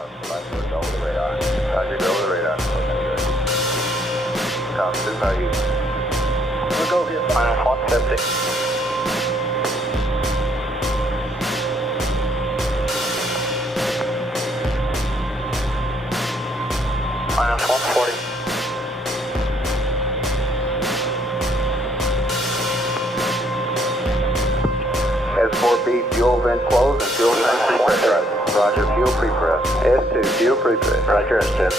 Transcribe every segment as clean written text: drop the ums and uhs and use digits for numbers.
Over the radar. Roger, go over the radar. Tom, this is how you. We'll go here. Minus 150. Minus 140. S4B, fuel vent closed and fuel tank pre-pressurized. Roger, fuel pre-press. S2, fuel pre-press. Roger, S2.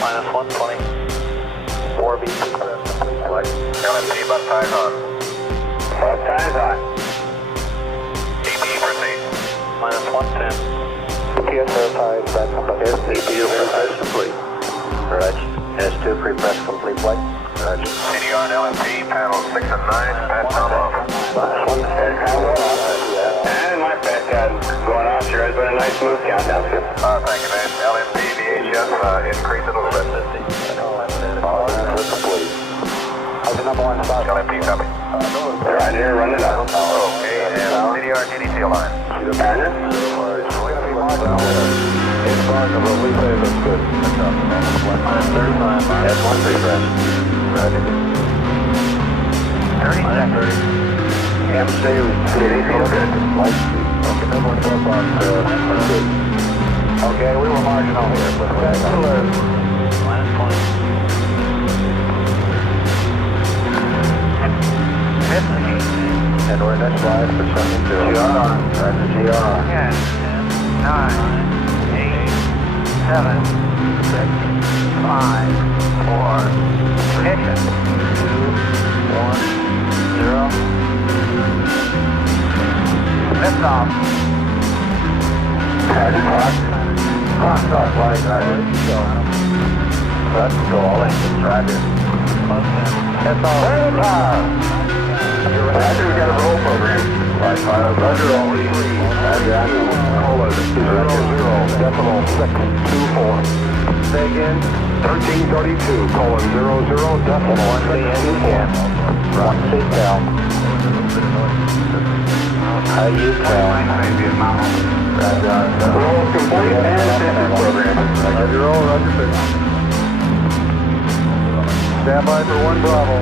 Minus 120. 4B pre-press. Flight. LMP, butt ties on. Butt ties on. DP proceed. Minus 110. PSR ties back complete. CPU pre-press complete. Roger. S2 pre-press complete flight. Roger. CDR and LMP, panel 6 and 9, pad count off. And my pad count going off. Sure has been a nice smooth countdown, sir. Thank you, man. LMP, VHF, increase it a little bit. Complete. How's the number one spot? LMP, copy. Right here, running up. Okay, and CDR, DDT line. Banner? Espas, the release phase looks good. S1 pre-press. Ready. 30 seconds. MC, feel good. Light speed. Okay, no more 12 box. Good. Okay, we were marginal here, but we're back to minus 20. 50. And we're next slide for 72. GR. That's the GR. 10, 9, 8, 7, 6, 5, 4, ignition. 2, 1, 0. Lift off. Clock start flight, Roger. Let's go, all engines, Roger. That's all. Power. Roger, we got a roll program. Flight pilot, Roger, all three. Roger, Cola, 00, decimal 624. Say again. 1332, colon 00, decimal 124. One seat down. How you tell? Roger, roll complete and system program. Roger, roll, Roger, fix. Stand by for 1 Bravo.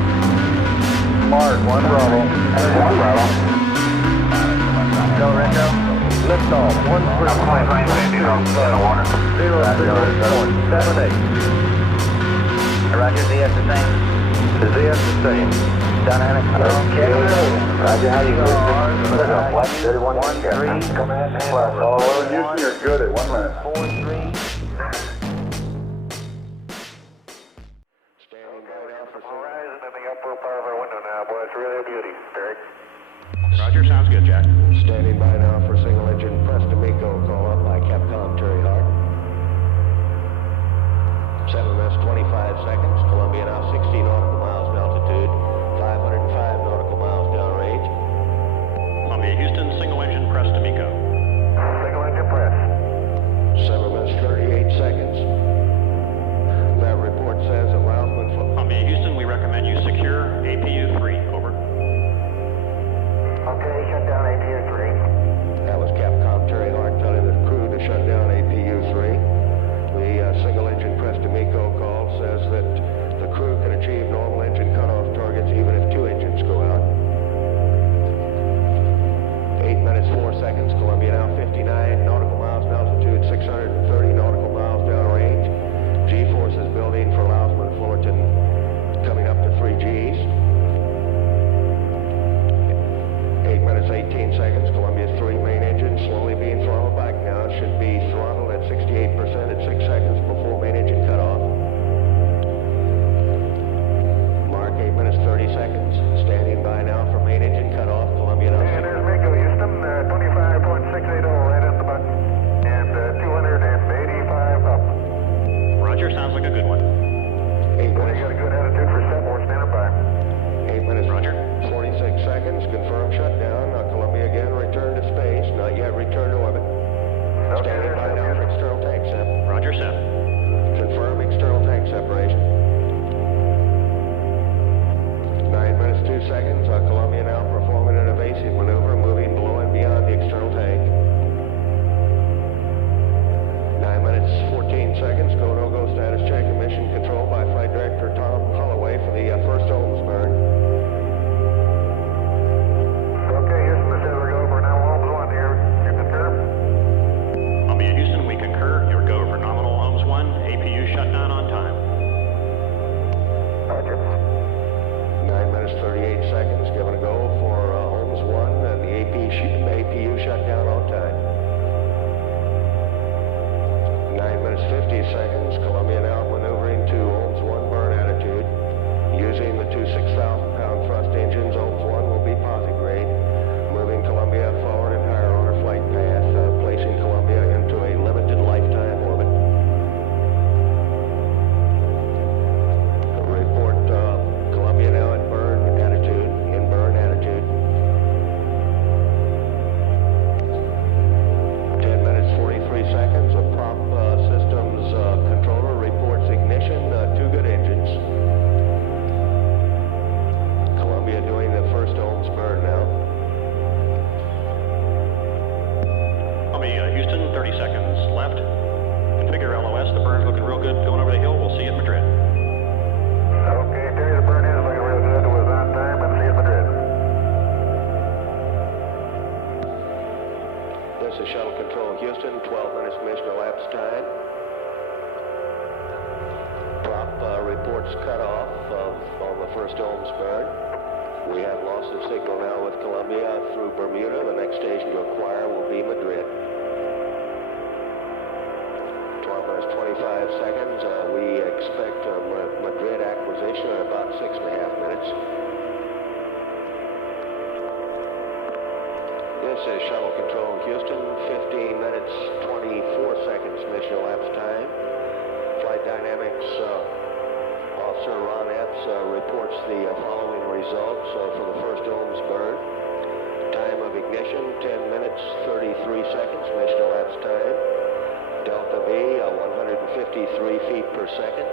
Mark, 1 Bravo. 1 Bravo. Go, Ringo. Lift off. 1 078. Roger, ZS the same. The ZS the same. Dynamic. Okay. Roger, how you go? 1, 3. Oh, Houston, you're good at 1 minute. 4, 3. Standing by now for Horizon in the upper part of our window now, boy. It's really a beauty. Derek. Roger, sounds good, Jack. Standing by now for single engine Presta Miko call up by Capcom Terry Hart. 7 minutes 25 seconds. Columbia now 60 nautical miles in altitude, 505 nautical miles downrange. Columbia, Houston, single engine press to Miko. Single engine press. 7 minutes 38 seconds. That report says that Loudman for Columbia, Houston, we recommend you secure APU 3. Over. Okay, shut down APU 3. that was Capcom Terry Hart telling the crew to shut down APU 3. The single engine Presta Miko call says that the crew can achieve normal engine cutoff targets even if 2 engines go out. 8 minutes 4 seconds. Columbia now 59 nautical miles in altitude, 630 nautical miles downrange. G-forces building for Lousman Fullerton coming up to 3 Gs. 8 minutes 18 seconds. Columbia is Shuttle Control Houston, 12 minutes mission elapsed time. Prop reports cut off on the first ohms burn. We have loss of signal now with Columbia through Bermuda. The next station to acquire will be Madrid. 12 minutes 25 seconds. We expect Madrid acquisition in about 6.5 minutes. This is Shuttle Control Houston, 15 minutes 24 seconds mission elapsed time. Flight Dynamics Officer Ron Epps reports the following results for the first ohms burn. Time of ignition, 10 minutes 33 seconds mission elapsed time. Delta V, 153 feet per second.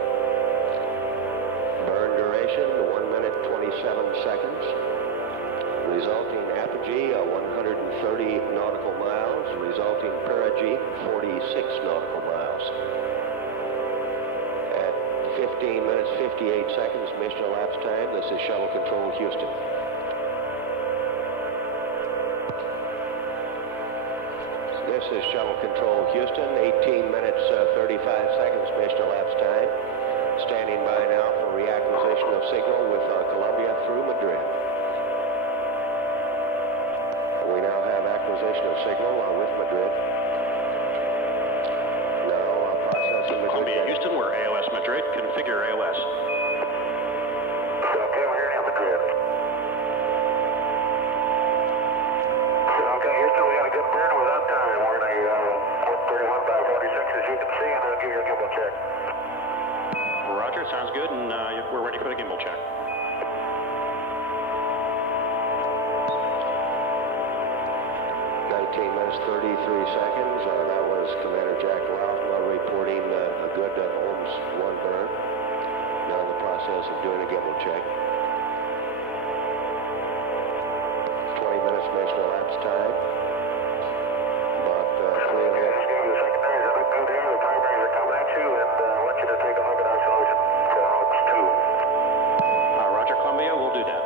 Burn duration, 1 minute 27 seconds. Resulting apogee, 130 nautical miles. Resulting perigee, 46 nautical miles. At 15 minutes 58 seconds mission elapsed time, this is Shuttle Control Houston. This is Shuttle Control Houston, 18 minutes 35 seconds mission elapsed time. Standing by now for reacquisition of signal with Columbia through Madrid. We now have acquisition of signal with Madrid. Now processing Madrid. Columbia, Houston, we're AOS Madrid. Configure AOS. Okay, we're here in Madrid. Okay, Houston, we got a good burn without time. We're in a 131 by 46, as you can see, and I'll give you a gimbal check. Roger, sounds good, and we're ready for the gimbal check. 19 minutes 33 seconds. That was Commander Jack Ralph reporting a good ohms 1 burn. Now in the process of doing a gimbal check. 20 minutes mission elapsed time. About 3.5. The secondaries are looking good here. The primaries are coming at you, and I want you to take a look at our solution for ohms 2. Roger, Columbia, we'll do that.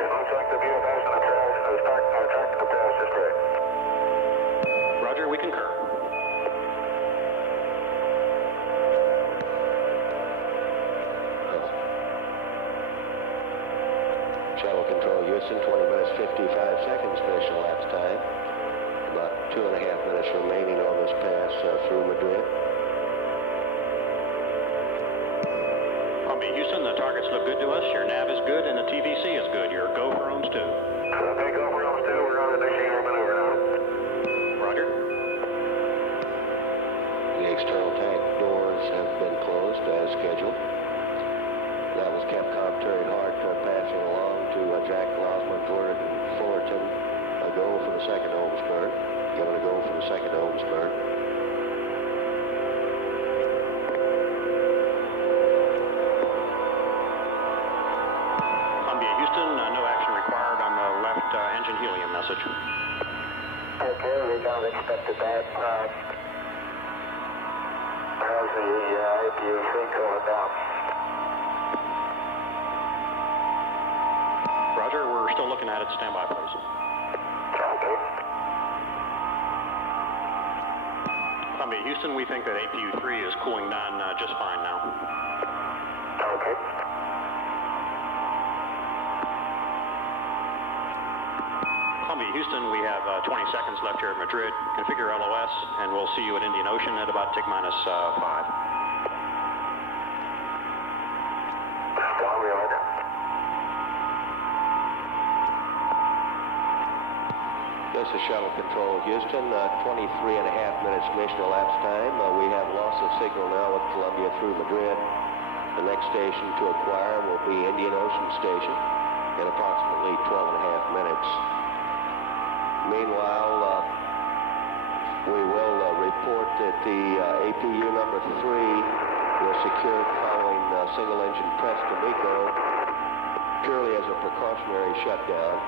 Looks like the view has an attract the pass is great. Roger, we concur. Shuttle Control Houston, 20 minutes 55 seconds mission elapsed time. About 2.5 minutes remaining on this pass through Madrid. Columbia, Houston, the targets look good to us. Your nav is good, and the TVC is good. You're go for ohms 2. Okay, go for ohms 2. We're on the initiator maneuver now. Roger. The external tank doors have been closed as scheduled. That was Capcom Terry Hardcore passing along to Jack Losman, Gordon, and Fullerton. A go for the second ohms burn. Giving a go for the second ohms burn. Columbia, Houston, no action required on the left engine helium message. Okay, we don't expect that. How's the APUC going down? Roger, we're still looking at it. Standby, please. Okay. Columbia, Houston, we think that APU-3 is cooling down just fine now. Okay. Columbia, Houston, we have 20 seconds left here at Madrid. Configure LOS, and we'll see you at Indian Ocean at about tick minus 5. This is Shuttle Control Houston, 23.5 minutes mission elapsed time. We have loss of signal now with Columbia through Madrid. The next station to acquire will be Indian Ocean Station in approximately 12.5 minutes. Meanwhile, we will report that the APU number 3 was secured following single engine press to MECO purely as a precautionary shutdown.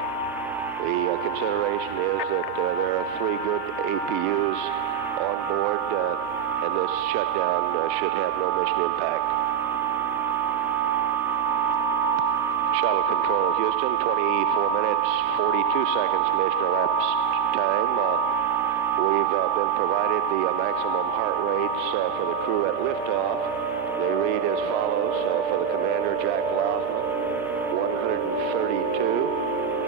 The consideration is that there are 3 good APUs on board, and this shutdown should have no mission impact. Shuttle Control Houston, 24 minutes, 42 seconds mission elapsed time. We've been provided the maximum heart rates for the crew at liftoff. They read as follows. For the commander, Jack Loughman, 132.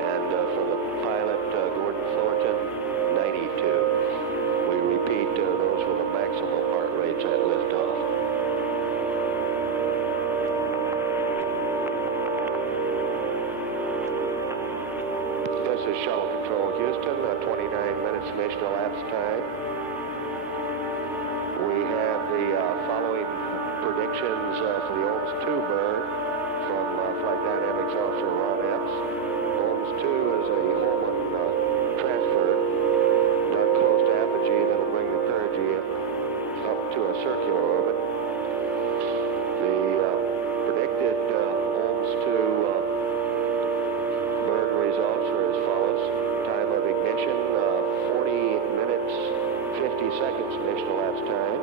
And for the pilot, Gordon Thornton, 92. We repeat, those were the maximum heart rates at liftoff. This is Shuttle Control Houston, 29 minutes mission elapsed time. We have the following predictions for the OMS 2 burn from Flight Dynamics Officer Ron Epps. OMS 2 is a Holman transfer done close to apogee that'll bring the perigee up to a circular orbit. The predicted OMS 2 burn results are as follows. Time of ignition, 40 minutes, 50 seconds mission elapsed time.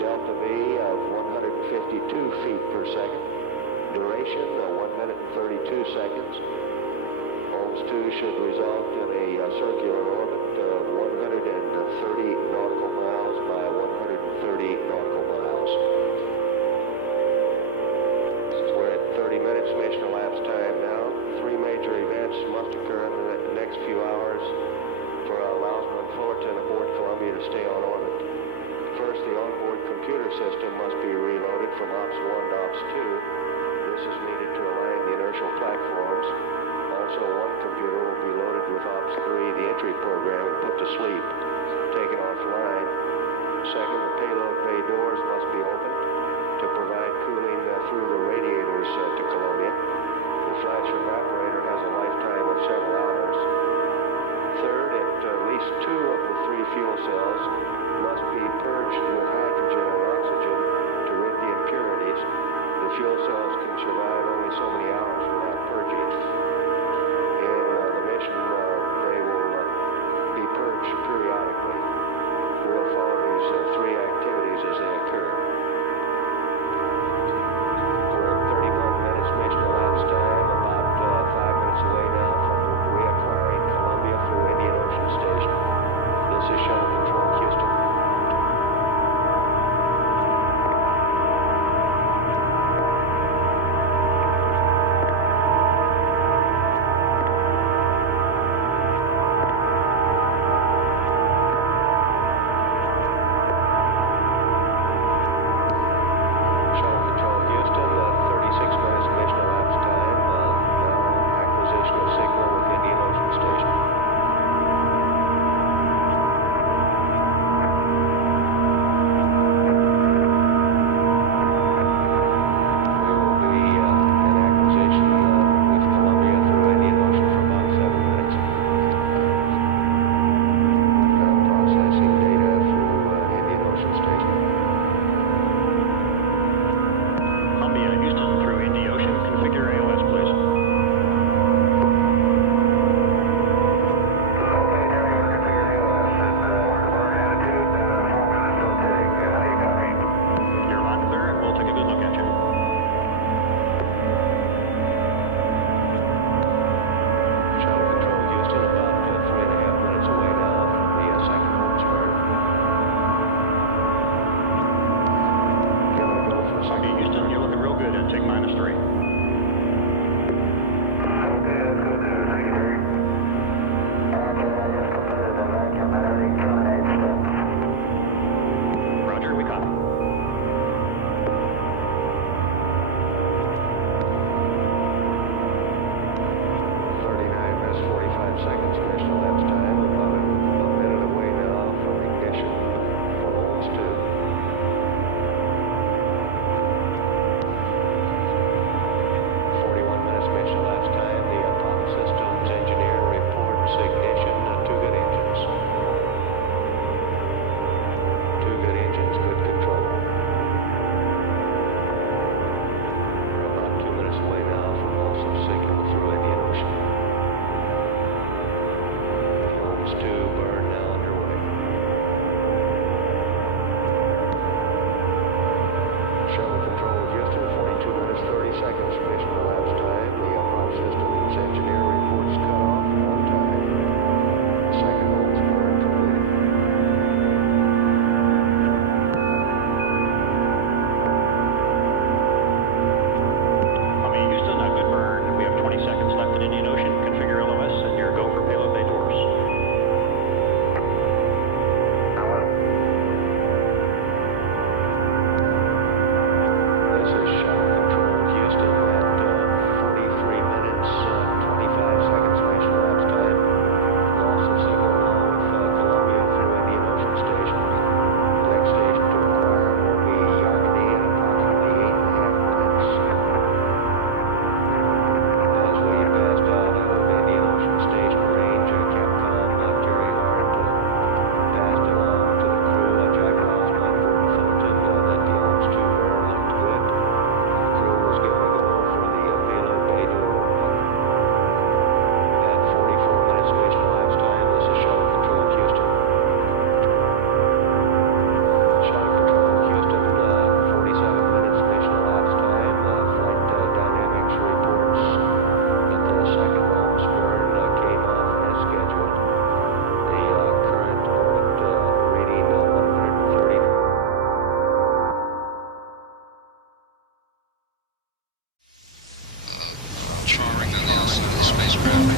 Delta V of 152 feet per second. Duration, 1 minute and 32 seconds. OMS 2 should result in a circular orbit of 130 nautical miles by 130 nautical miles. We're at 30 minutes mission elapsed time now. Three major events must occur in the next few hours for Loughman and Fullerton aboard Columbia to stay on orbit. First, the onboard computer system must be reloaded from Ops 1 to Ops 2. This is needed to align the inertial platforms. Also, one computer will be loaded with Ops 3, the entry program, and put to sleep, taken offline. Second, the payload bay doors must be opened to provide cooling through the radiators to Columbia.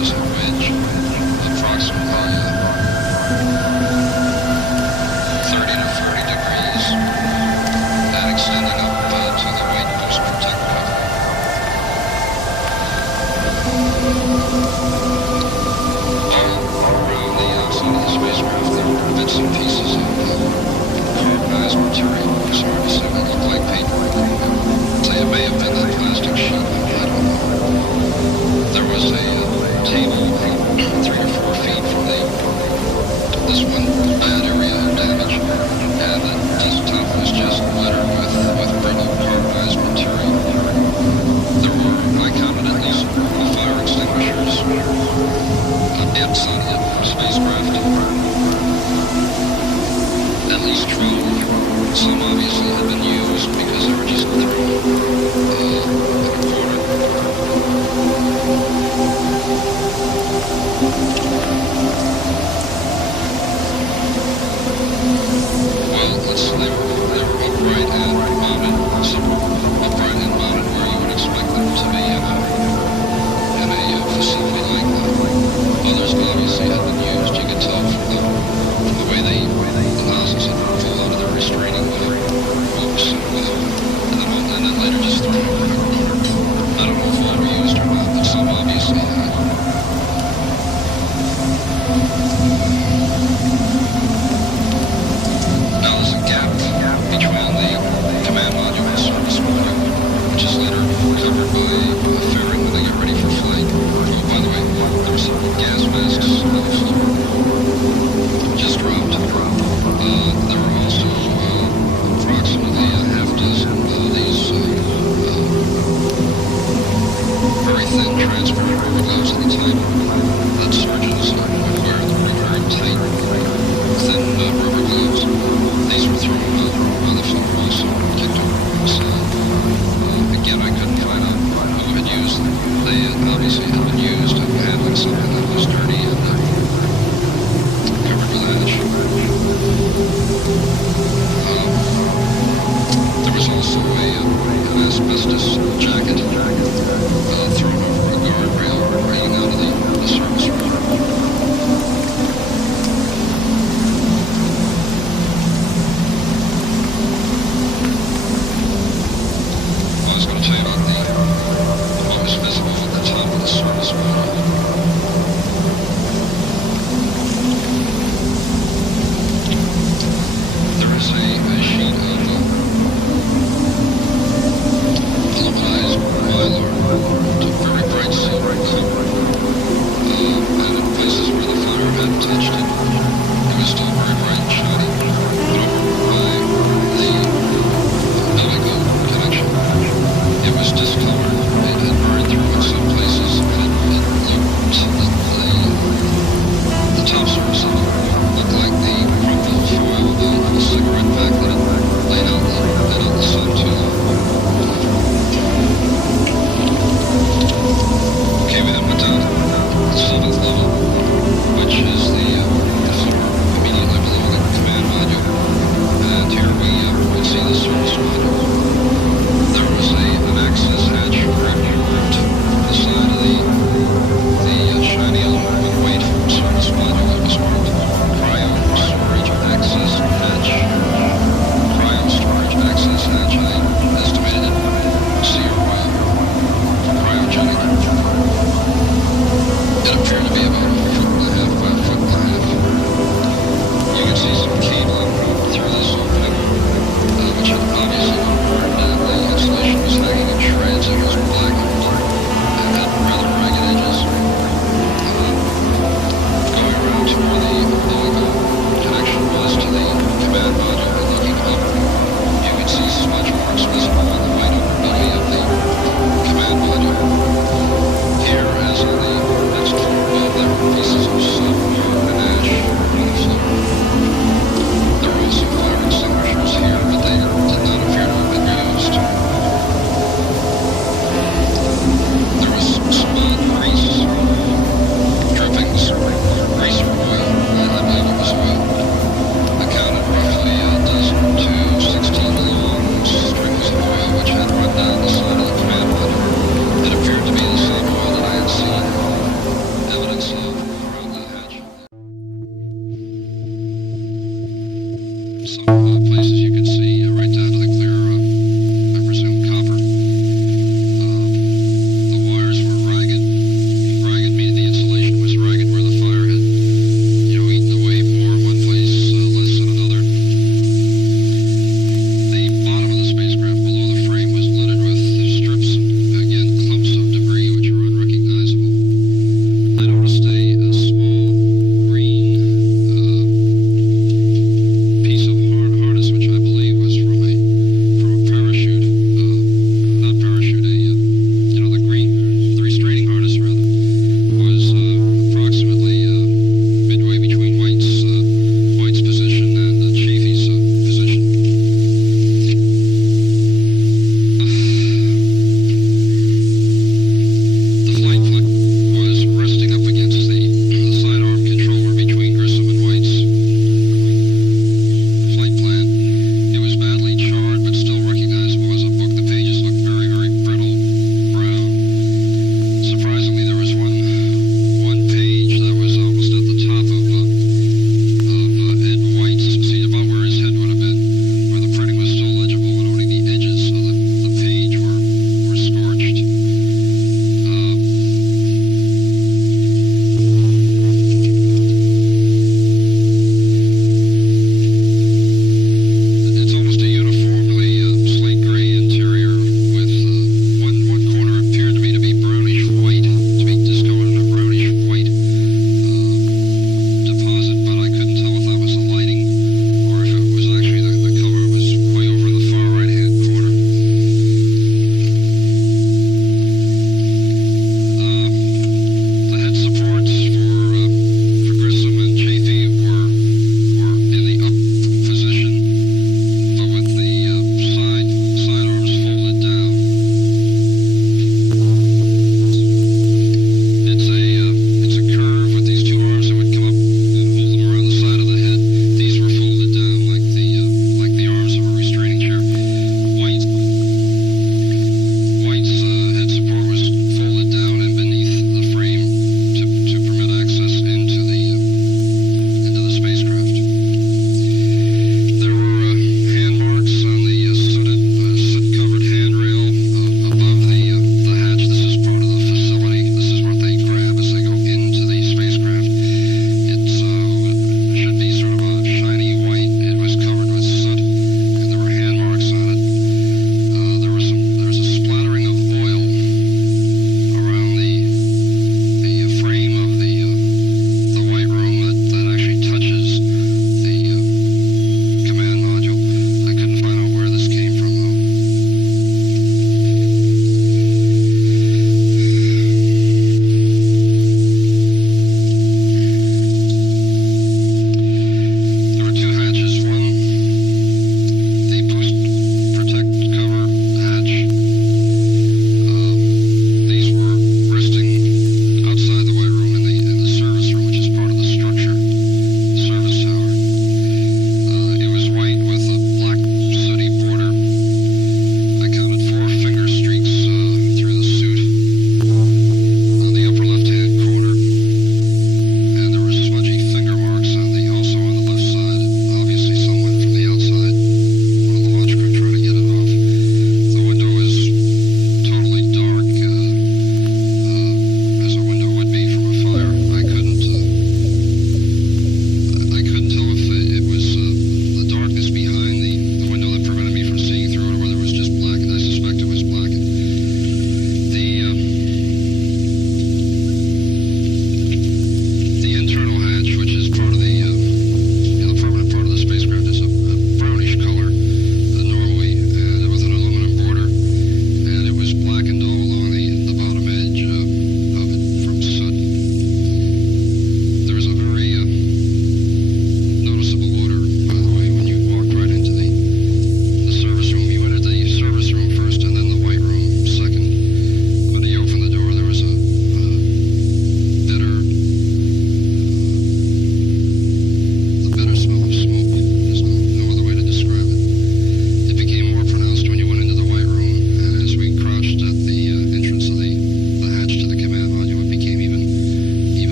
was a wedge, approximately 30 to 40 degrees, and extending up to the weight boost protector. All around the outside of the spacecraft, there were bits and pieces of carbonized material, which hard to say what looked like paper. So it may have been a plastic sheet, I don't know. There was a table 3 or 4 feet from this one bad area of damage, and the desktop was just littered with brittle carbonized material. There were, I counted at least 4 fire extinguishers inside the spacecraft. At least 12. Some obviously had been used because they were just thrown in a corner. Well, they were upright and mounted, upright and mounted where you would expect them to be in a facility like that. Others obviously had been used. You could tell from the way the nozzles had pulled out of their restraining hooks and then later just thrown over a corner. I don't know if all were used or not, but some obviously had. Now there's a gap between the command module and service module, which is later covered by a fairing when they get ready for flight. Oh, by the way, there were some gas masks just dropped. There were also approximately a half dozen of these very thin transport rubber gloves at the time that surgeons required them to wear tight, thin rubber gloves. These were thrown on the floor also, kicked over. So, again, I couldn't find out who had used them. They obviously had been used in handling something that was dirty and covered with ash. There was also an asbestos jacket thrown over a guardrail running out of the service room.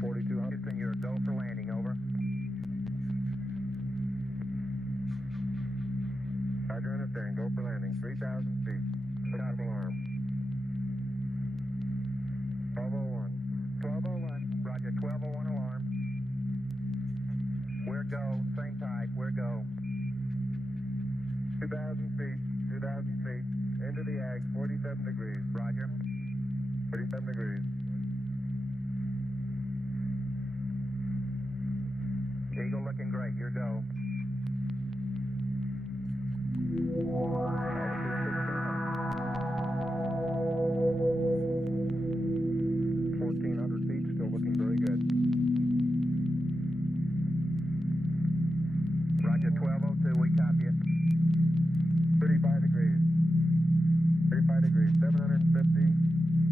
4200. Houston, you're a go for landing, over. Roger, understand. Go for landing. 3,000 feet. Stop alarm. 1201. 1201. Roger, 1201 alarm. We're go. Same type. We're go. 2,000 feet. 2,000 feet. Into the ag. 47 degrees. Roger. 47 degrees. Eagle looking great. You're go. 1,400 feet, still looking very good. Roger, 1202, we copy it. 35 degrees. 35 degrees. 750,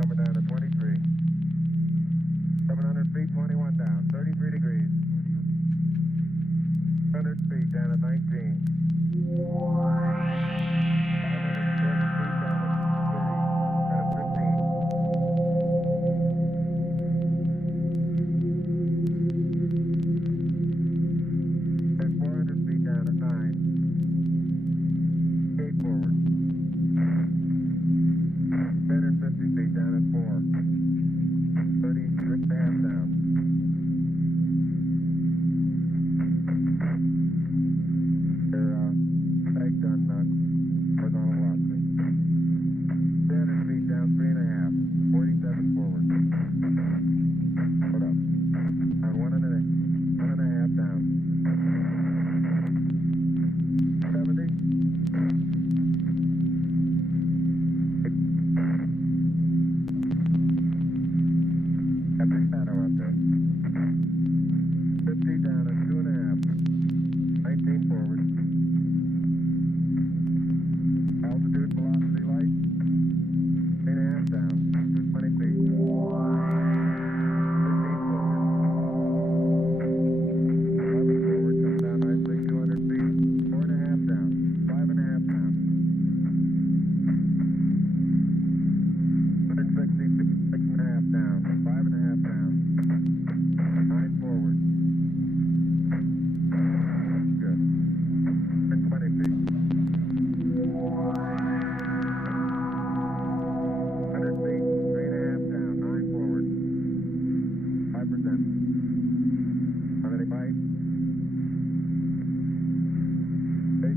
coming down to 23. 700 feet, 21 down. 33 degrees. 100 feet, down at 19.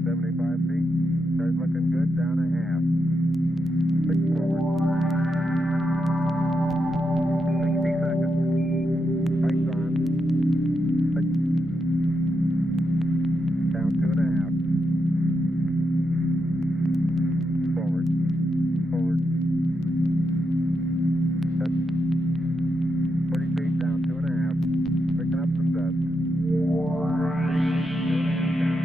75 feet. Starts looking good, down a half. 6 forward. 60 seconds. Lights on. 6. Down 2.5. Forward. Forward. That's 40 feet, down 2.5. Picking up some dust. 2.5 down.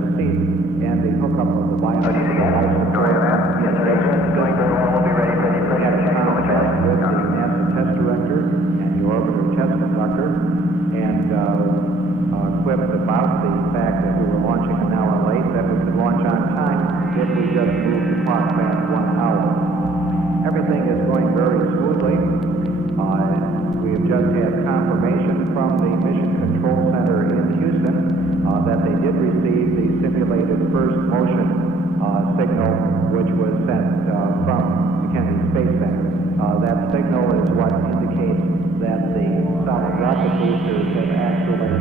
proceed. And the hookup of the bio. Yes, sir. It's going very well. We'll be ready for the pressure change over with the NASA test director and the orbiter test conductor, and quipped about the fact that we were launching an hour late, that we could launch on time if we just moved the clock back 1 hour. Everything is going very smoothly. We have just had confirmation from the Mission Control Center in Houston that they did receive the simulated first motion signal, which was sent from the Kennedy Space Center. That signal is what indicates that the solid rocket boosters have actually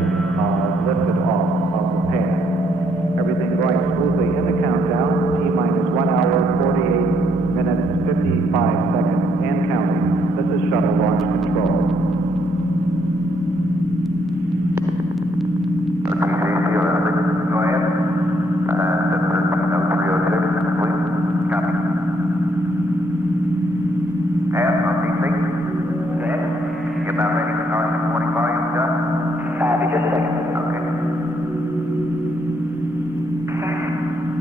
lifted off of the pad. Everything going smoothly in the countdown. T-minus 1 hour, 48 minutes, 55 seconds, and counting. This is shuttle launch control. Go ahead. 130306, complete. Copy. RTC. Go ahead. You about ready for north morning volume, John? Be just a second. Okay.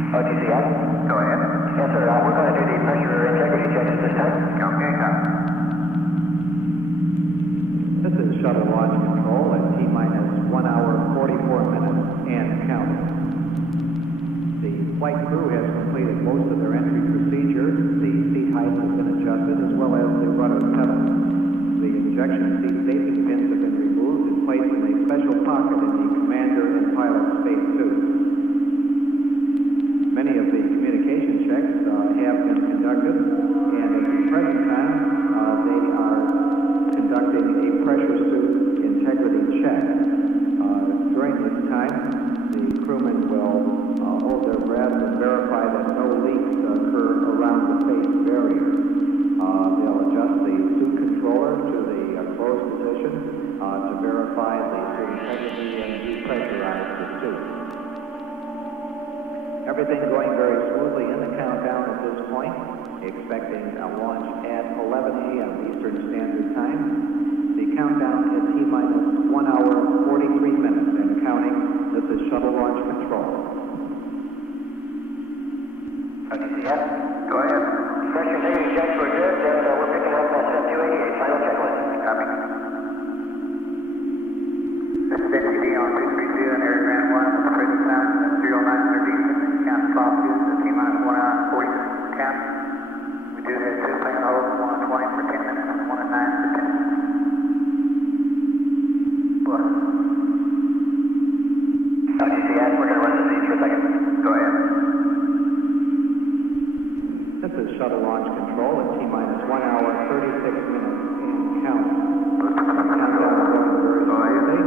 OTC, go ahead. Yes, sir. We're going to do the pressure integrity checks this time. Okay, copy. This is shuttle launch control at T-minus 1 hour, 44 minutes, and counting. The flight crew has completed most of their entry procedure. The seat heights have been adjusted, as well as the rudder pedal. The injection seat safety pins have been removed and placed in a special pocket in the commander and pilot space suits. Many of the communication checks have been conducted, and at the present time, they are conducting a pressure suit integrity check. During this time, the crewmen will hold their breath and verify that no leaks occur around the face barrier. They'll adjust the suit controller to the closed position to verify the suit integrity and depressurize the suit. Everything going very smoothly in the countdown at this point, expecting a launch at 11 a.m. Eastern Standard Time. The countdown is T-minus 1 hour, 43 minutes, and counting. This is shuttle launch control. Yes, go ahead. Pressure safety checks were good, and we're picking up set 288, final checklist. Copy. This is NCD on 232 and Air Grand 1, present time 0936, count clock is T-minus 1 hour, 40 minutes, count. We do have 2 plane holds, 1 at 20 for 10 minutes, 1 at 9 for 10 minutes. What? GCS, we're going to run the seats for a second. Go ahead. This is shuttle launch control at T-minus 1 hour, 36 minutes, and counting. Countdown is going very smoothly.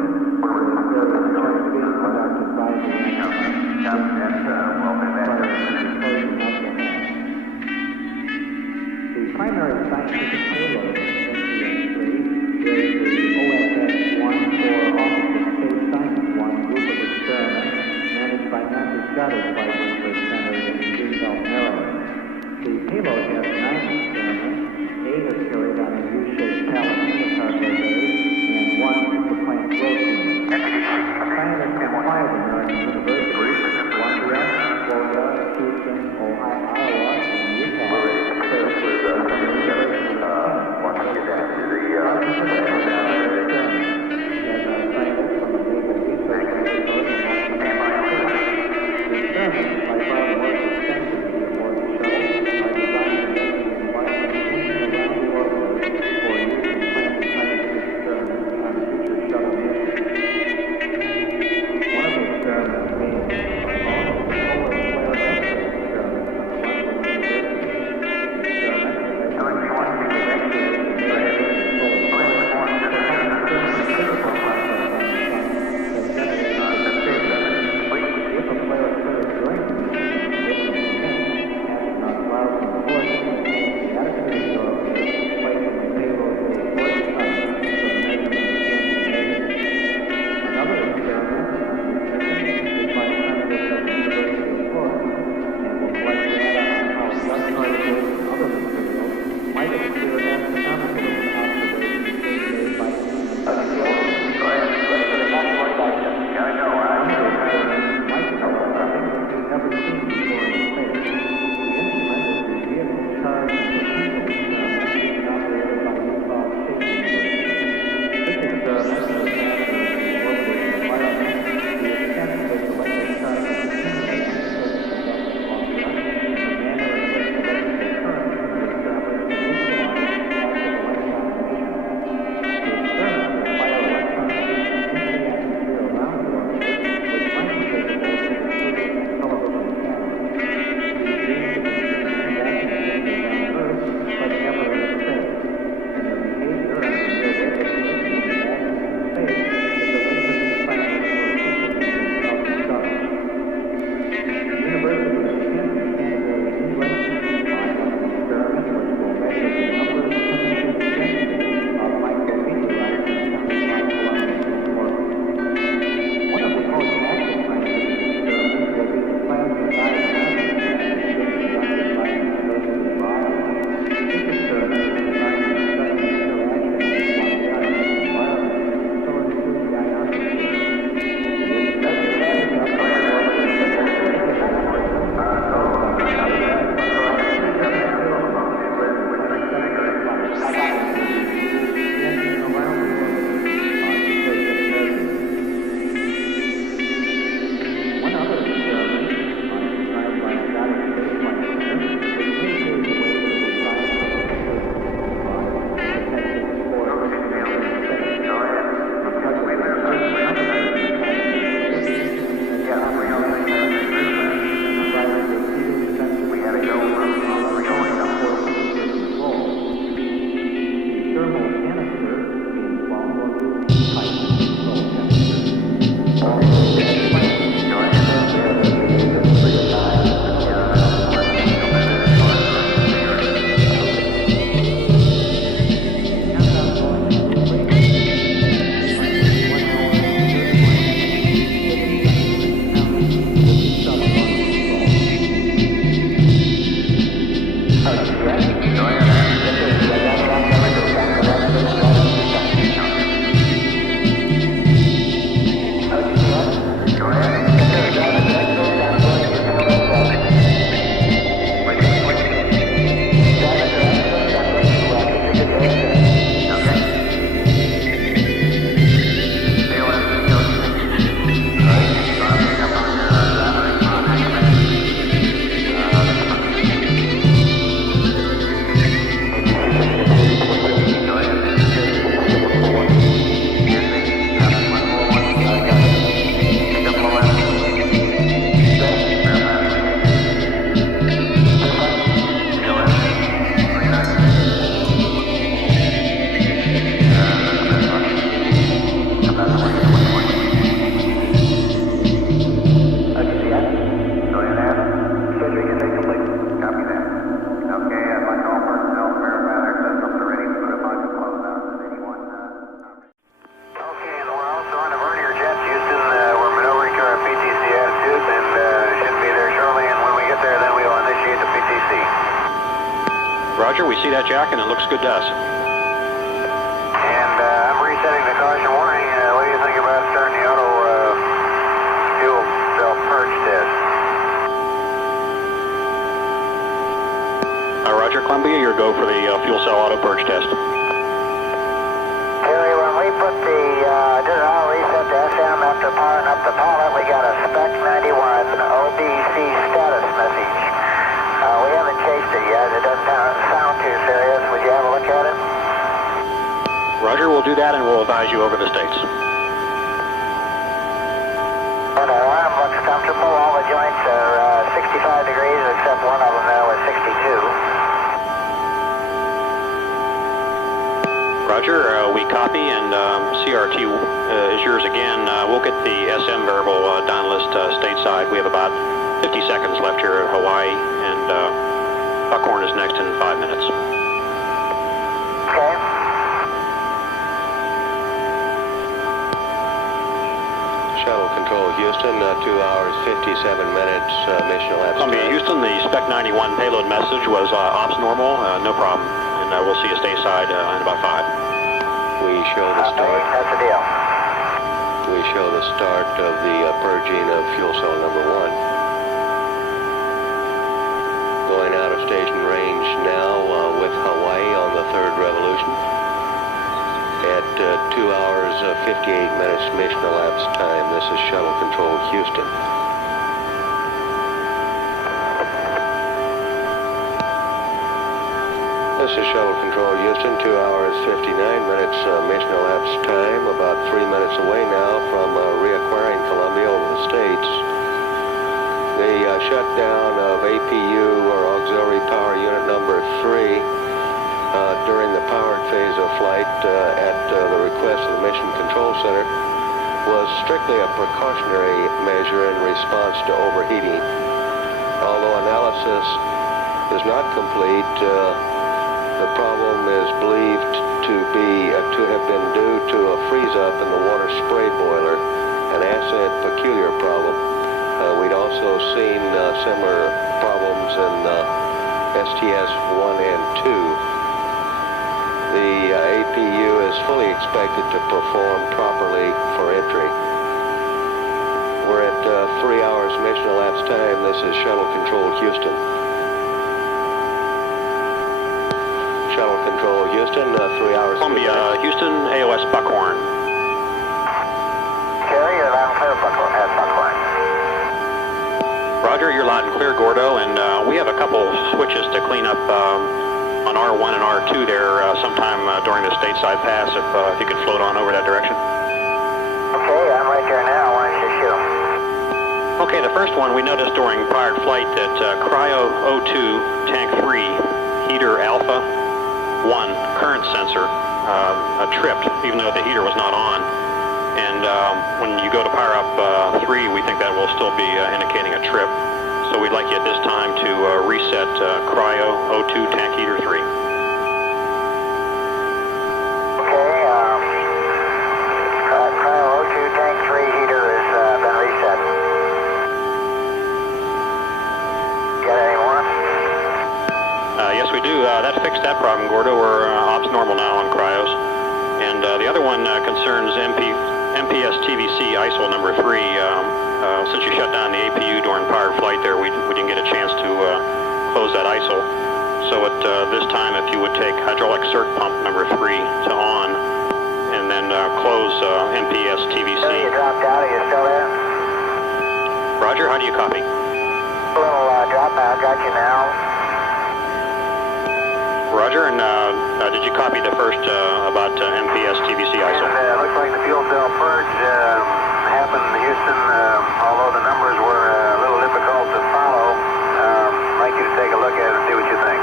we see that, Jack, and it looks good to us. And I'm resetting the caution warning. What do you think about starting the auto fuel cell purge test? Roger, Columbia, your go for the fuel cell auto purge test. Terry, when we put the did an auto reset to SM after powering up the pilot, we got a Spec 91 OBC status message. We haven't chased it yet. It doesn't sound too serious. Would you have a look at it? Roger, we'll do that and we'll advise you over the states. And our arm looks comfortable. All the joints are 65 degrees except one of them there was 62. Roger, we copy, and CRT is yours again. We'll get the SM variable down list stateside. We have about 50 seconds left here at Hawaii, and Buckhorn is next in 5 minutes. Okay. Shuttle Control Houston, 2 hours, 57 minutes, mission elapsed. Columbia, Houston, the Spec 91 payload message was ops normal, no problem. And we'll see you stateside in about 5. We show the start. That's the deal. We show the start of the purging of fuel cell number 1. Going out of station range now with Hawaii on the 3rd revolution. At 2 hours, 58 minutes mission elapsed time. This is Shuttle Control Houston. This is Shuttle Control Houston, 2 hours, 59 minutes mission elapsed time, about 3 minutes away now from reacquiring Columbia over the States. The shutdown of APU, or Auxiliary Power Unit number 3, during the powered phase of flight at the request of the Mission Control Center was strictly a precautionary measure in response to overheating. Although analysis is not complete, the problem is believed to have been due to a freeze-up in the water spray boiler, an ascent peculiar problem. We'd also seen similar problems in STS-1 and 2. The APU is fully expected to perform properly for entry. We're at 3 hours mission elapsed time. This is Shuttle Control Houston. Shuttle Control Houston, 3 hours. Columbia, Houston, AOS Buckhorn. Terry, you're loud and clear, Buckhorn. Roger, you're loud and clear, Gordo, and we have a couple switches to clean up on R1 and R2 there sometime during the stateside pass, if you could float on over that direction. Okay, I'm right there now. Why don't you shoot? Okay, the first one we noticed during prior flight that Cryo O2 Tank 3 heater Alpha 1 current sensor tripped, even though the heater was not on. And when you go to power up 3, we think that will still be indicating a trip. So we'd like you at this time to reset Cryo O2 Tank Heater 3. Okay, Cryo O2 Tank 3 heater has been reset. Got any more? Yes, we do. That fixed that problem, Gordo. We're ops normal now on cryos. And the other one concerns MPS TVC ISO number 3. Since you shut down the APU during powered flight there, we didn't get a chance to close that ISO. So at this time, if you would take hydraulic circ pump number 3 to on, and then close MPS TVC. So you dropped out. Are you still there? Roger, how do you copy? A little drop out. Got you now. Roger, and did you copy the first about MPS TVC ISO? And, looks like the fuel cell purge happened in Houston, although the numbers were a little difficult to follow. I'd like you to take a look at it and see what you think.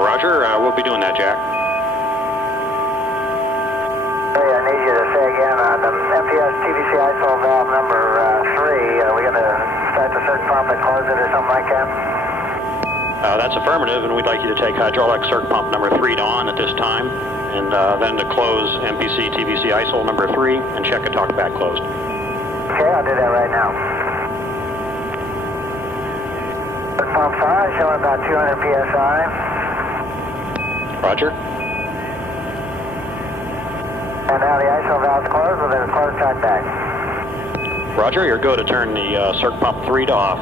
Roger, we'll be doing that, Jack. Hey, I need you to say again on the MPS TVC ISO valve number 3, are we going to start the circ pump and close it or something like that? That's affirmative, and we'd like you to take hydraulic circ pump number 3 to on at this time, and then to close MPC TVC ISO number 3 and check a talkback closed. Okay, I'll do that right now. Pumps are showing about 200 psi. Roger. And now the ISO valve's closed with a closed track back. Roger, you're go to turn the circ pump 3 to off.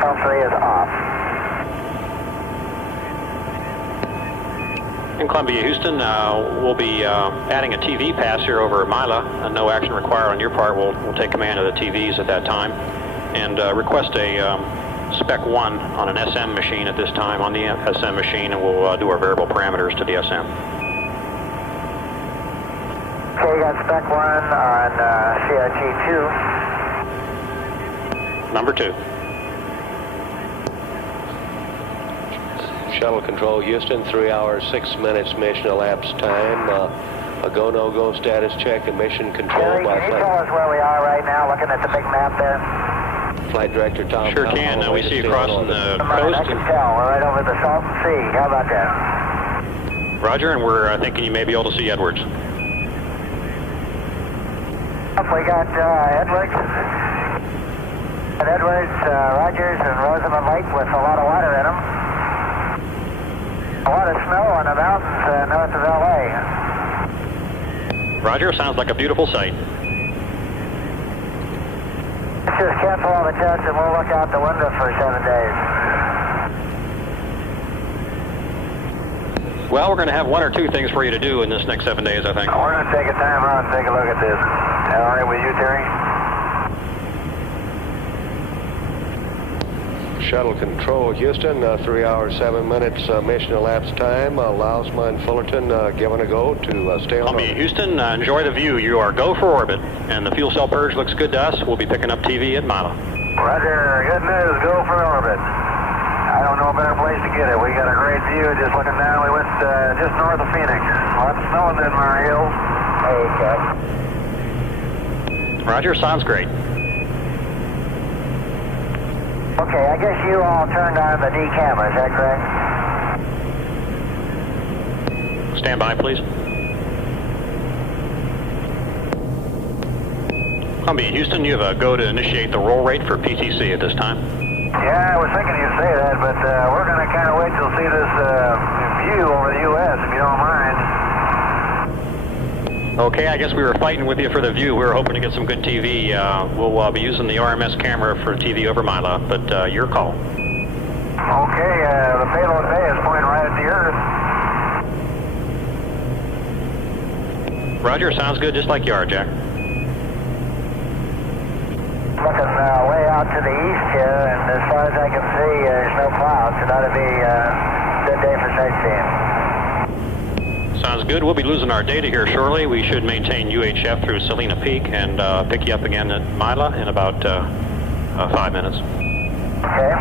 Pump 3 is off. In Columbia, Houston, we'll be adding a TV pass here over at Mila. No action required on your part. We'll take command of the TVs at that time and request a spec 1 on an SM machine at this time on the SM machine, and we'll do our variable parameters to the SM. Okay, you got spec 1 on CRT 2. Number 2. Shuttle Control, Houston, 3 hours, 6 minutes mission elapsed time. A go, no-go status check and mission control Terry, by can you tell us where we are right now, looking at the big map there? Flight Director Thom. Sure can. We see you crossing the I coast. can tell. We're right over the Salton Sea. How about that? Roger, and we're thinking you may be able to see Edwards. We got Edwards, Rogers, and Rosamond Lake with a lot of water in them. A lot of snow on the mountains north of L.A. Roger, sounds like a beautiful sight. Let's just cancel all the tests and we'll look out the window for 7 days. Well, we're going to have 1 or 2 things for you to do in this next 7 days, I think. We're going to take a time out and take a look at this. All right with you, Terry? Shuttle Control, Houston, 3 hours, 7 minutes mission elapsed time. Lausma and Fullerton giving a go to stay on Columbia, orbit. Houston, enjoy the view. You are go for orbit, and the fuel cell purge looks good to us. We'll be picking up TV at Mila. Roger, good news, go for orbit. I don't know a better place to get it. We got a great view just looking down. We went just north of Phoenix. Lots of snow in Denver Hills. Okay. Roger, sounds great. Okay, I guess you all turned on the D camera, is that correct? Stand by, please. Columbia, Houston, you have a go to initiate the roll rate for PTC at this time. Yeah, I was thinking you'd say that, but we're going to kind of wait till see this view over the U.S., if you don't mind. Okay, I guess we were fighting with you for the view. We were hoping to get some good TV. We'll be using the RMS camera for TV over Mila, but your call. Okay, the payload bay is pointing right at the Earth. Roger, sounds good, just like you are, Jack. Looking way out to the east here, and as far as I can see, there's no clouds. It ought to be a good day for sightseeing. Sounds good. We'll be losing our data here shortly. We should maintain UHF through Salina Peak and pick you up again at Mila in about 5 minutes. Okay.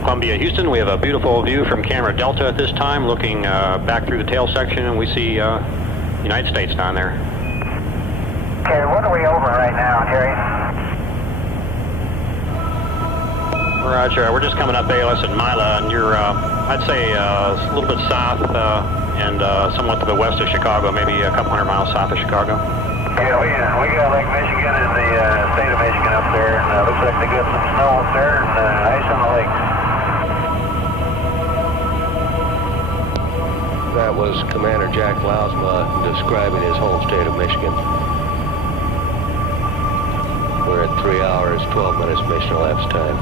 Columbia, Houston, we have a beautiful view from camera Delta at this time, looking back through the tail section, and we see United States down there. Okay, what are we over right now, Terry? Roger, we're just coming up ALS at Mila, and you're, I'd say, a little bit south and somewhat to the west of Chicago, maybe a couple hundred miles south of Chicago. Yeah, we got Lake Michigan and the state of Michigan up there, and looks like they got some snow up there and ice on the lake. That was Commander Jack Lausma describing his home state of Michigan. We're at 3 hours, 12 minutes mission elapsed time.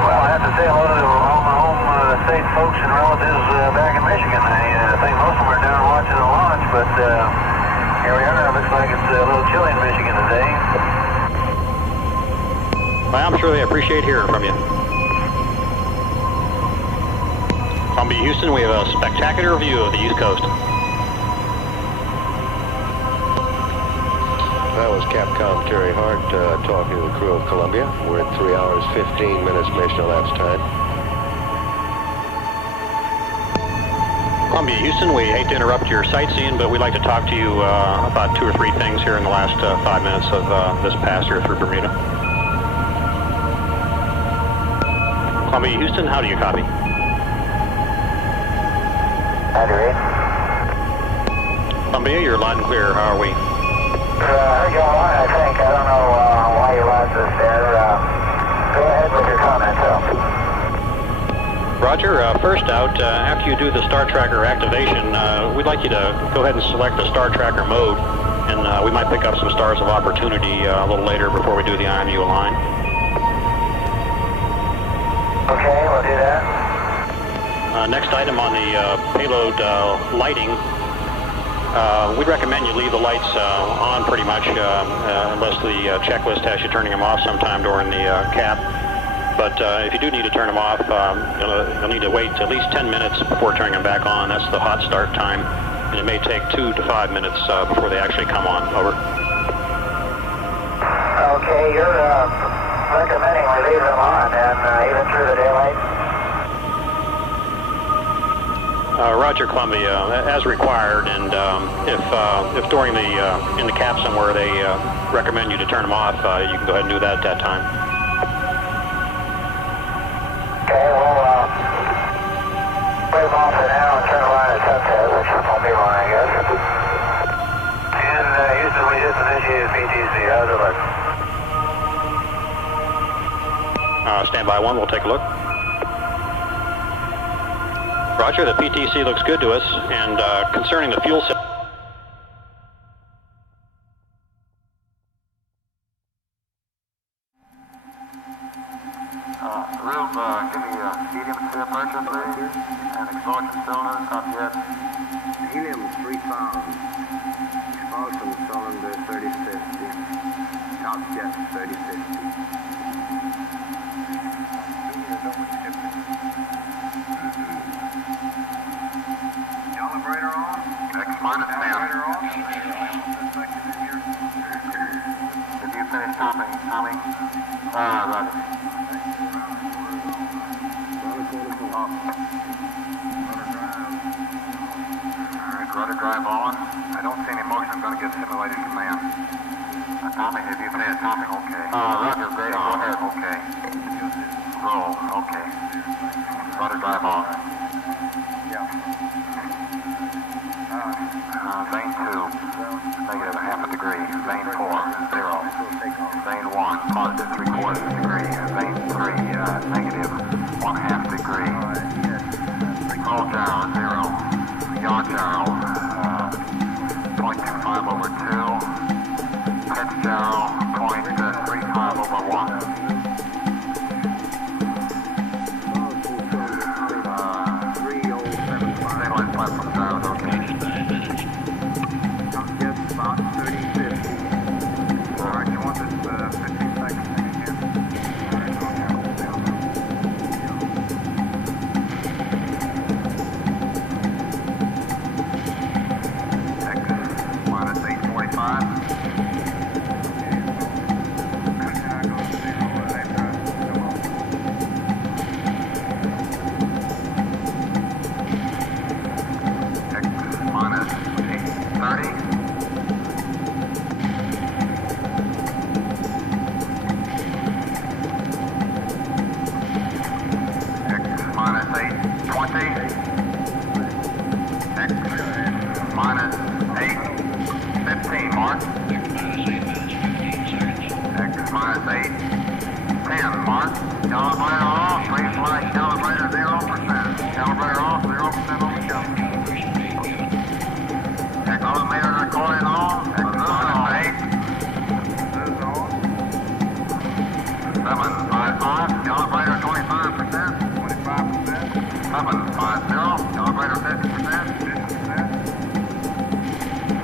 Well, I have to say hello to all my home state folks and relatives back in Michigan. I think most of them are down watching the launch, but here we are. It looks like it's a little chilly in Michigan today. Well, I'm sure they appreciate hearing from you. Columbia, Houston, we have a spectacular view of the East Coast. That was Capcom Terry Hart talking to the crew of Columbia. We're at 3 hours, 15 minutes mission elapsed time. Columbia, Houston. We hate to interrupt your sightseeing, but we'd like to talk to you about 2 or 3 things here in the last 5 minutes of this pass here through Bermuda. Columbia, Houston, how do you copy? How do you read? Columbia, you're loud and clear. How are we? Heard you all right, I think. I don't know why you lost us there. Go ahead with your comments, though. Roger. First out, after you do the Star Tracker activation, we'd like you to go ahead and select the Star Tracker mode, and we might pick up some stars of opportunity a little later before we do the IMU align. Okay, we'll do that. Next item on the payload lighting, we'd recommend you leave the lights on pretty much unless the checklist has you turning them off sometime during the cap. But if you do need to turn them off, you'll need to wait at least 10 minutes before turning them back on. That's the hot start time, and it may take 2 to 5 minutes before they actually come on. Over. Okay, you're recommending we leave them on, and even through the daylight? Roger, Columbia, as required, and if during the in the cap somewhere they recommend you to turn them off, you can go ahead and do that at that time. Okay, we'll put them off for now and turn the line at sunset, which won't be long, I guess. And Houston, we just initiated PTC. How's it look? Standby 1, we'll take a look. Roger, the PTC looks good to us, and concerning the fuel cell. Room, give me helium sphere pressure, please, and expulsion cylinder, up yet. Helium 3000, expulsion cylinder 3050, top jet 3050. Calibrator on? X minus 10. Calibrator on? Did you finish topping, Tommy? Roger. Alright, rudder drive on. I don't see any motion. I'm going to get simulated command. Tommy, have you finished topping? Okay. Roger, great. Go ahead. Okay. Roll. Okay. Rudder drive on. Yeah. Vane 2, negative a half a degree. Vane 4, 0. Vane 1, positive 3/4 degree. Vane 3, negative 1/2 degree. Roll gyro 0. Yaw gyro 0.25/2. Pitch gyro 0.35/1. Stabilize platform gyros, okay. About 3050. Alright, you want this 15 seconds thing again? Alright, X minus 845. X minus 830. Minus 8:15, Mark. X minus 8:10, Mark. Calibrator off, pre-flight calibrator 0%. Calibrator off, 0% on the jump. Altometer recording on. X minus 8. 755, calibrator 25%. 25%. 750, calibrator 50%.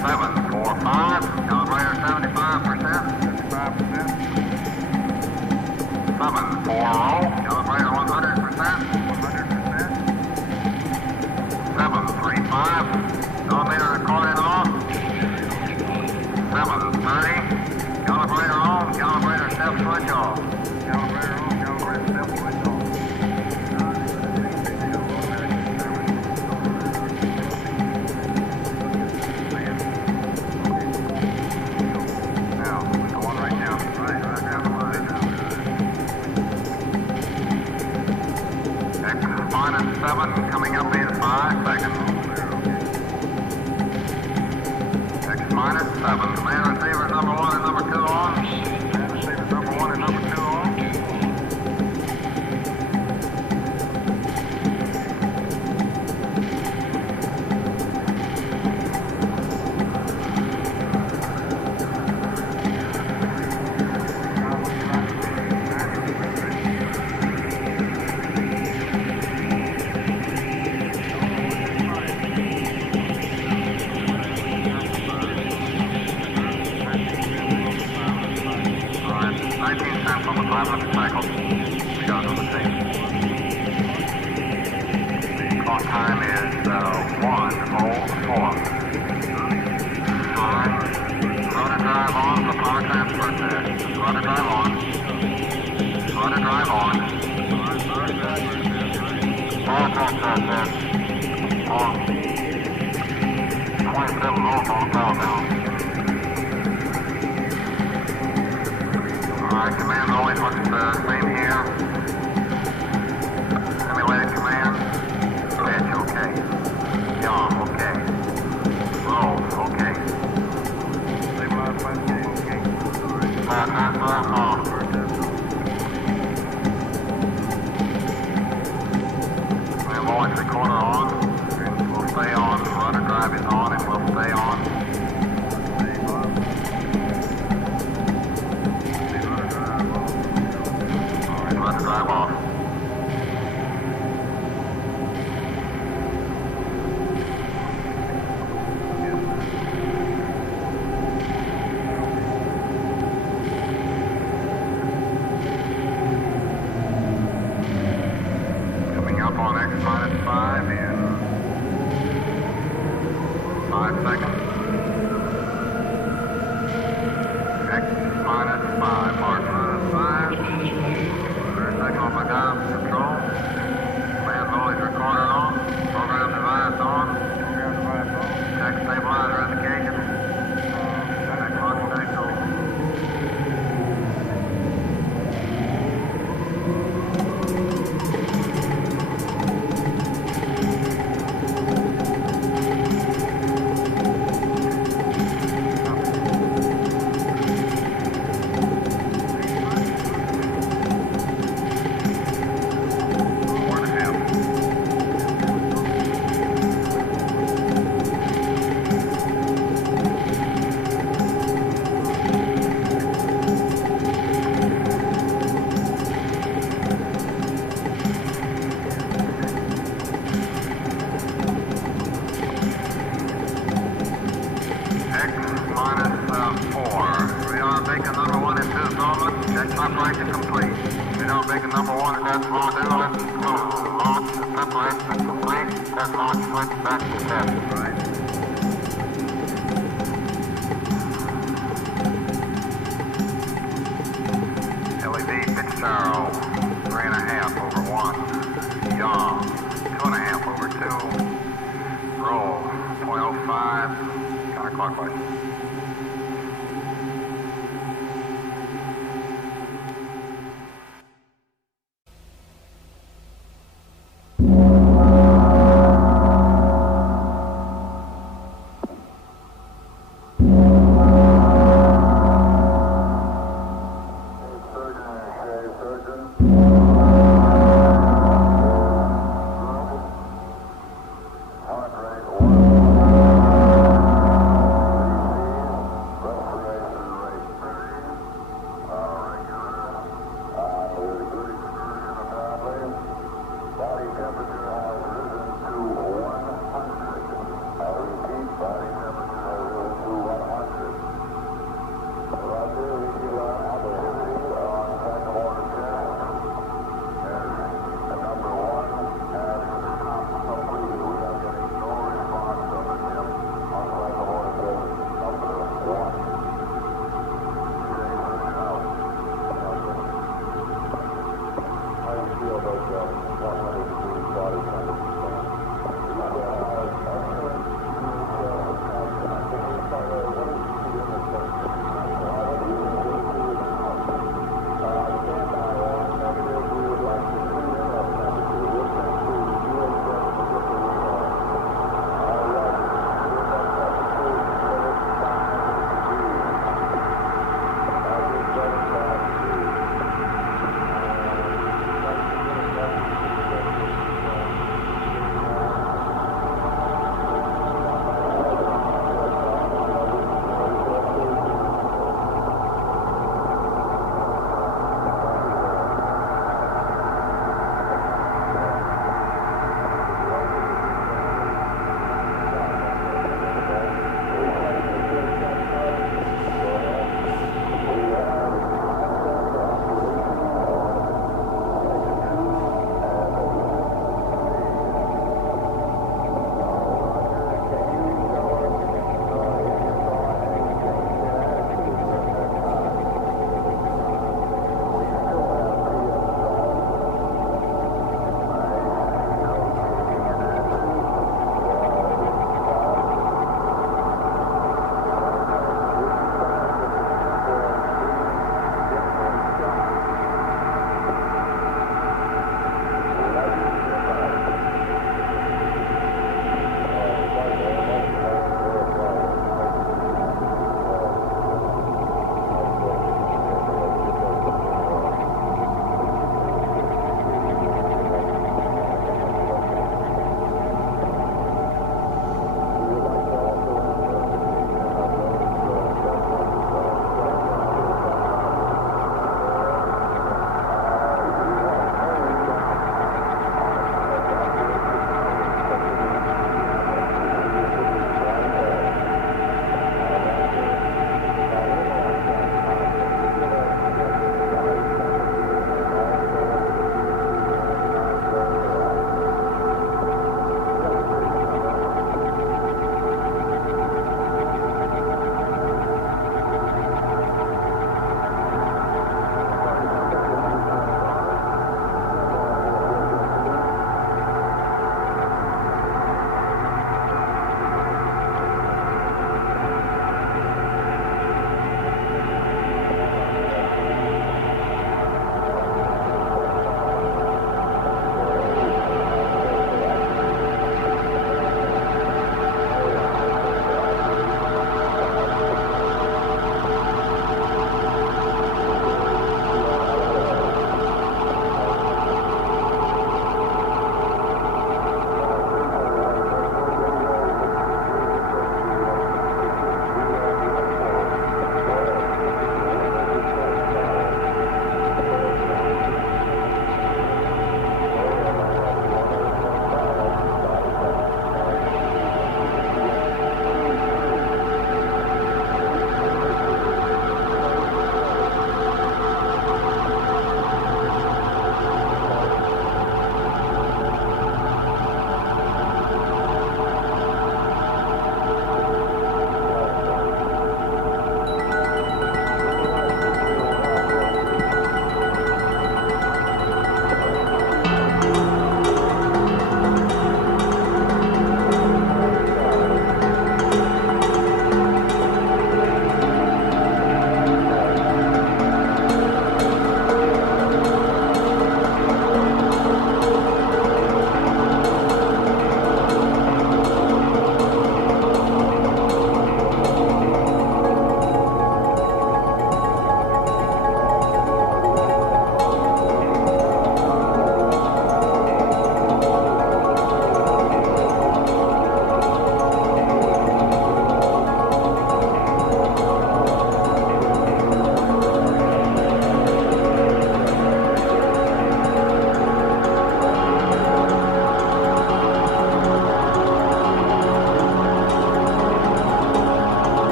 745, calibrator 75%. 75%. 740, calibrator 100%. 100%. 735, calibrator recording off. 730, calibrator on, calibrator step switch off. Calibrator on, calibrator step switch off. -7. Command receivers number 1 and number 2 on. Command receivers number 1 and number 2 on.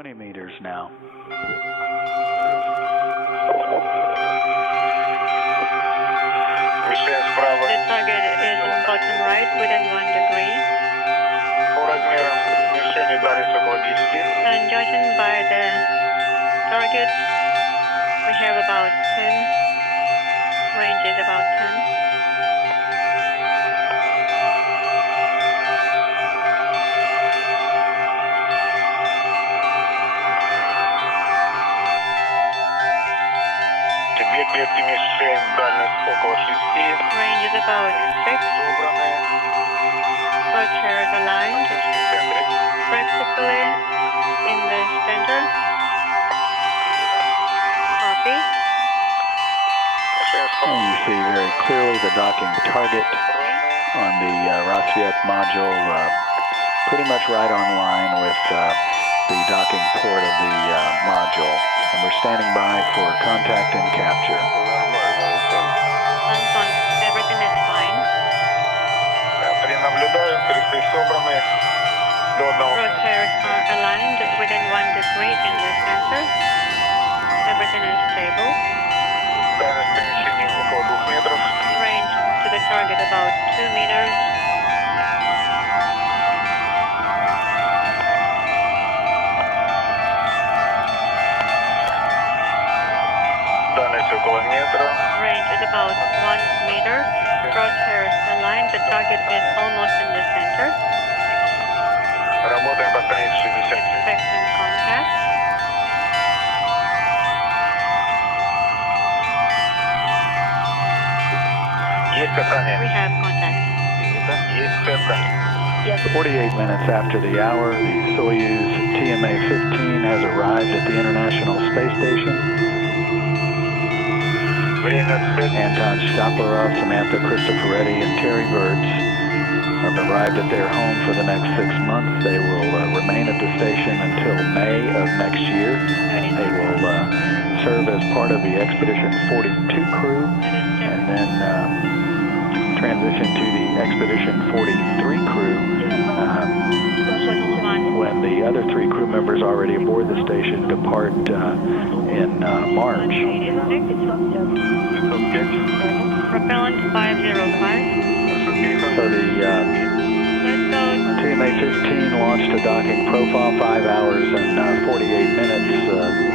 20 meters now. The target is on bottom right within 1 degree. And judging by the target, we have about 10. Range is about 10. Range is about 6. Crosshair aligned. Practically in the center. Copy. And you see very clearly the docking target on the Rasyet module, pretty much right on line with the docking port of the module. And we're standing by for contact and capture. Everything is fine. Crosshairs are aligned within 1 degree in the center. Everything is stable. Range to the target about 2 meters. Range is about 1 meter. Crosshairs aligned. The target is almost in the center. Expecting contact. We have contact. 48 minutes after the hour, the Soyuz TMA-15 has arrived at the International Space Station. Anton Shaplerov, Samantha Cristoforetti, and Terry Virts have arrived at their home for the next 6 months. They will remain at the station until May of next year. They will serve as part of the Expedition 42 crew and then transition to the Expedition 43 crew when the other 3 crew members already aboard the station depart in March. Propellant 505. So the TMA-15 launched a docking profile 5 hours and 48 minutes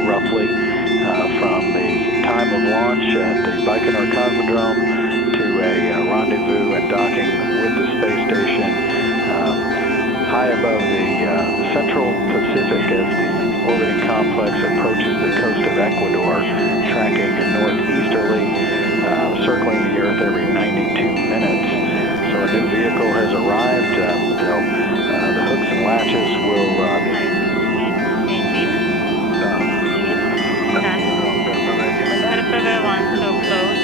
roughly from the time of launch at the Baikonur Cosmodrome to a rendezvous and docking with the space station high above the central Pacific as the orbiting complex approaches the coast of Ecuador, tracking northeasterly, circling the Earth every 92 minutes. So a new vehicle has arrived. The hooks and latches will so close.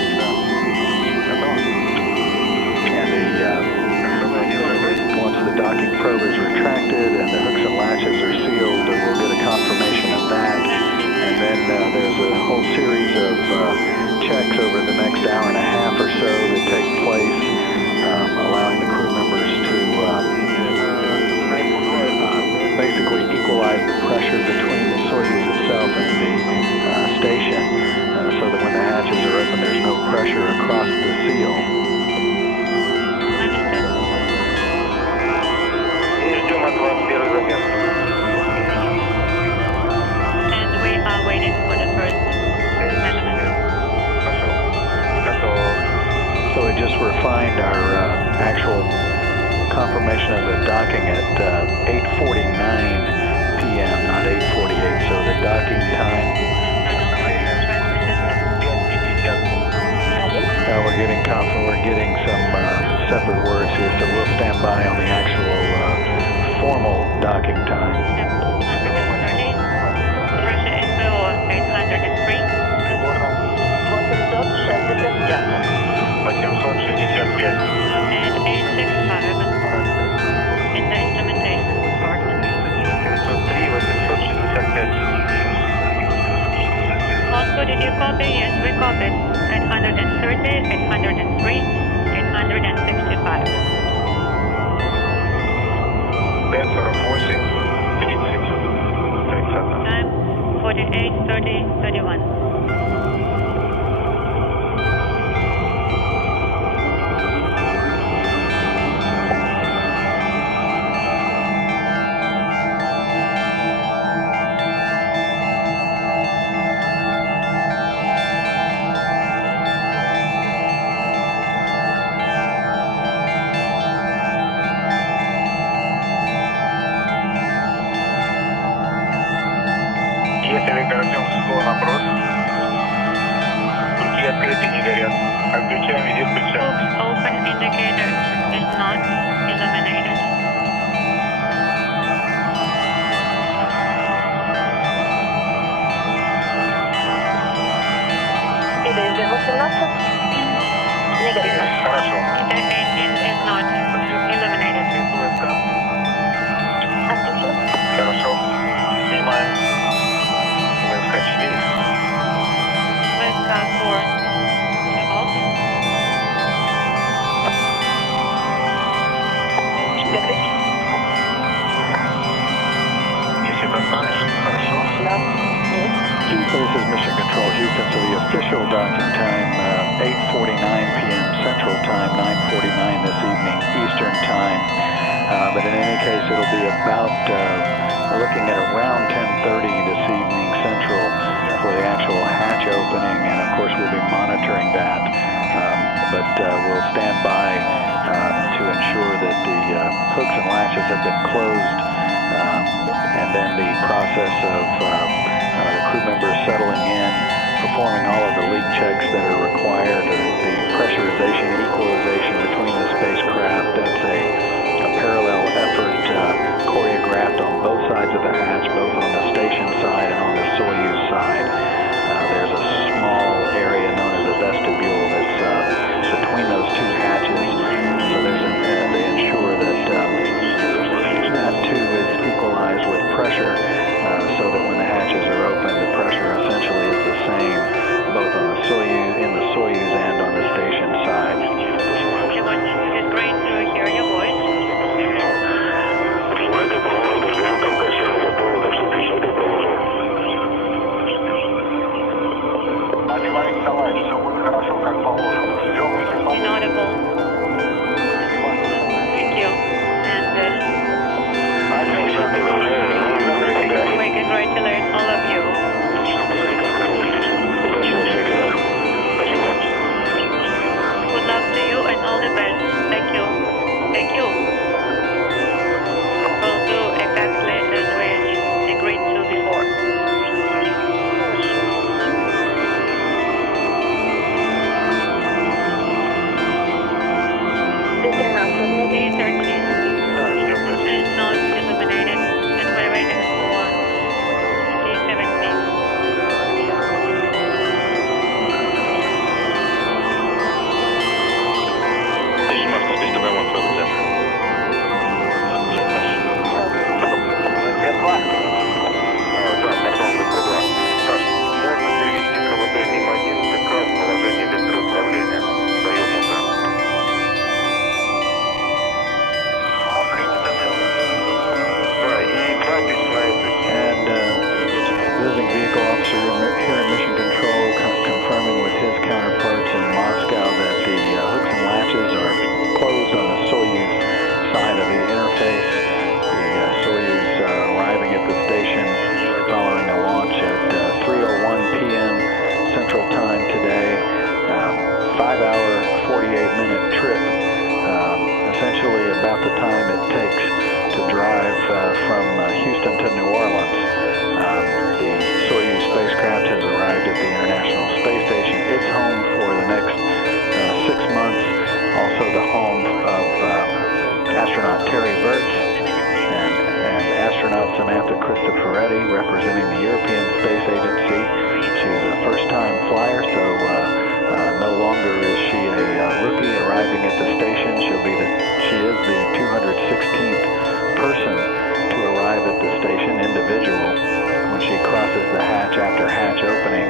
And once the docking probe is retracted and the hooks and latches are sealed, we'll get a confirmation of that. And then there's a whole series of checks over the next hour and a half or so that take place, allowing the crew members to basically equalize the pressure between the Soyuz itself and the station, so that when the hatches are open, there's no pressure across the seal. And we are waiting for the first measurement. So we just refined our actual confirmation of the docking at 8:49 p.m., not 8:48. So the docking time. We're getting some separate words here, so we'll stand by on the actual formal docking time. 830. Pressure is below 803. And 865 in the instrumentation part. Moscow, did you copy? Yes, we copied. 830, 803, 865. 548, 30, 30. 48, 30, 31. Open indicator is not illuminated. Inter 18 is not illuminated. VSK 4 off. This is Mission Control Houston, so the official docking time, 8:49 p.m. Central Time, 9:49 this evening Eastern Time. But in any case, it'll be about, we're looking at around 10:30 this evening Central for the actual hatch opening, and of course we'll be monitoring that. But we'll stand by to ensure that the hooks and latches have been closed, and then the process of the crew members settling in, performing all of the leak checks that are required, the pressurization, equalization between the spacecraft. That's a parallel effort choreographed on both sides of the hatch, both on the station side and on the Soyuz side. There's a small area known as a vestibule that's between those two hatches. So they ensure that that too is equalized with pressure, so that when the hatches are open, the pressure essentially is the same, both on the Soyuz, in the Soyuz and on the station side. It's great to hear your voice. Inaudible. Thank you. And we congratulate all of you. Good luck to you and all the best. Thank you. Thank you. We'll do exactly as we agreed to before. D13 is not illuminated, and we're waiting for D17. Representing the European Space Agency. She's a first-time flyer, so no longer is she a rookie arriving at the station. She is the 216th person to arrive at the station, individual, when she crosses the hatch after hatch opening.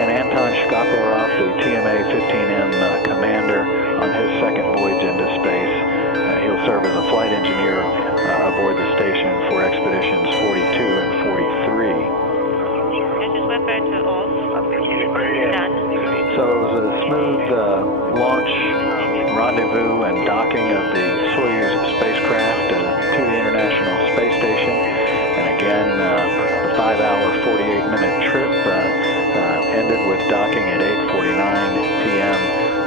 And Anton Shkaplerov, the TMA-15M commander, on his second voyage into space. He'll serve as a flight engineer aboard the station for expeditions 42 and 43. prepare to off. Done. So it was a smooth launch, rendezvous, and docking of the Soyuz spacecraft to the International Space Station. And again, the 5-hour, 48-minute trip ended with docking at 8:49 p.m.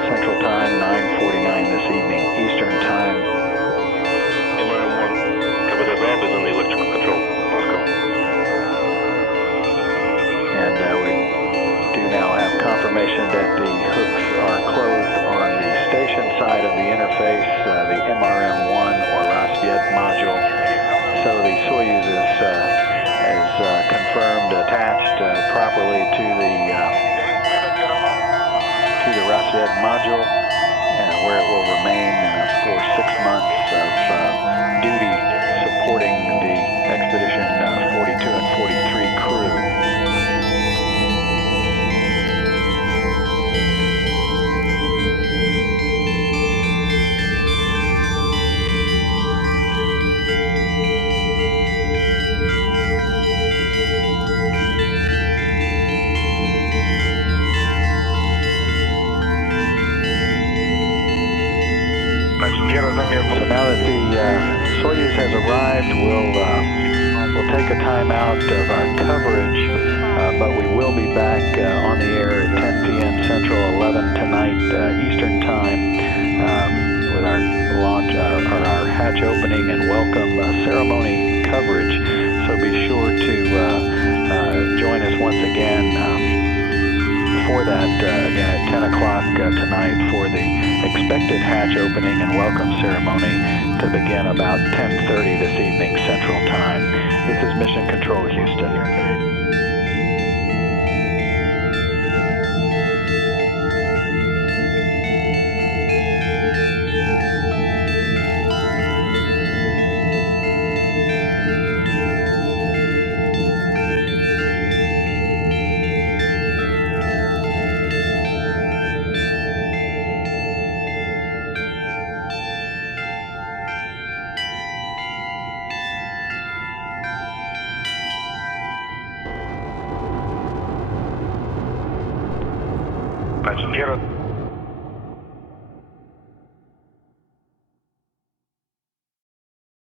Central Time, 9:49 this evening Eastern Time. Cover the valve is in the electrical control. Moscow. And we do now have confirmation that the hooks are closed on the station side of the interface, the MRM-1 or Rasyet module. So the Soyuz is confirmed attached properly to the Rasyet module, where it will remain for 6 months of duty supporting the Expedition 42 and 43 crew. So now that the Soyuz has arrived, we'll take a time out of our coverage, but we will be back on the air at 10 p.m. Central, 11 tonight Eastern Time, with our launch, our hatch opening and welcome ceremony coverage. So be sure to join us once again for that, again at 10 o'clock tonight for the expected hatch opening and welcome ceremony to begin about 10:30 this evening Central Time. This is Mission Control Houston. Passenger